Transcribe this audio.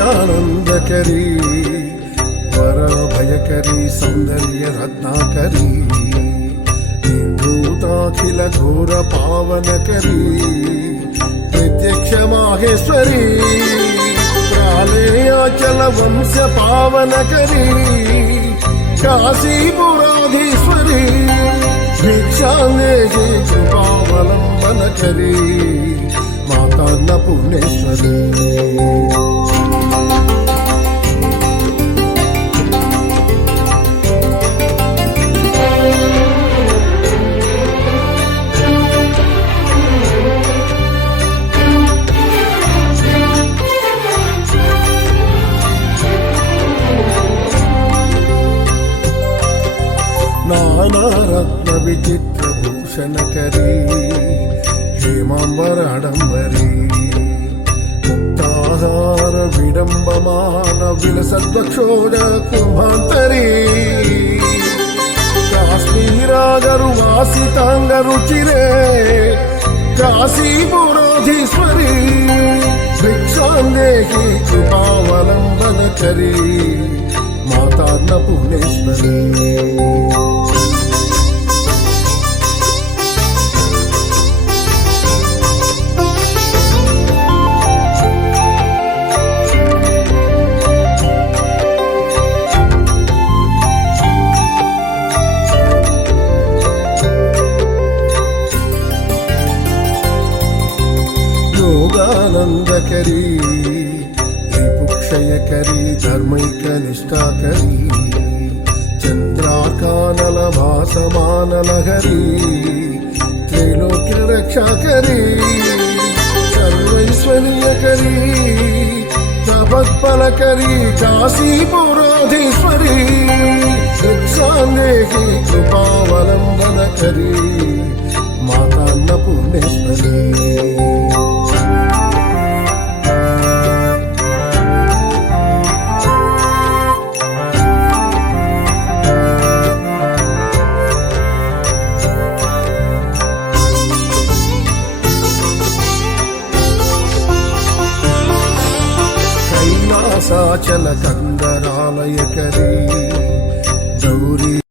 आनंदकरी वरभयकरी सौंदर्य रत्नाकरी भूताखिल घोर पावनकरी प्रत्यक्ष माहेश्वरी प्रालेयाचल वंश पावनकरी काशीपुराधीश्वरी भिक्षांदेहि कृपावलंबनकरी माता अन्नपूर्णेश्वरी नानारत्न विचित्र भूषणकरी हेमांबराडंबरी मुक्ताहार विडंबमान विलसद्वक्षोज कुंभांतरी काश्मीरागरुवासितांगरुचिरे काशीपुराधीश्वरी भिक्षांदेहि कृपावलंबनकरी माता अन्नपूर्णेश्वरी योगानंदकरी रिपुक्षयकरी धर्मैकनिष्ठाकरी चंद्रार्कानल भासमानलहरी त्रैलोक्य रक्षाकरी सर्वैश्वर्यकरी तपत्फलकरी काशीपुराधीश्वरी भिक्षांदेहि कृपावलंबनकरी माता अन्नपूर्णेश्वरी कैलासाचल कंदरालयकरी गौरी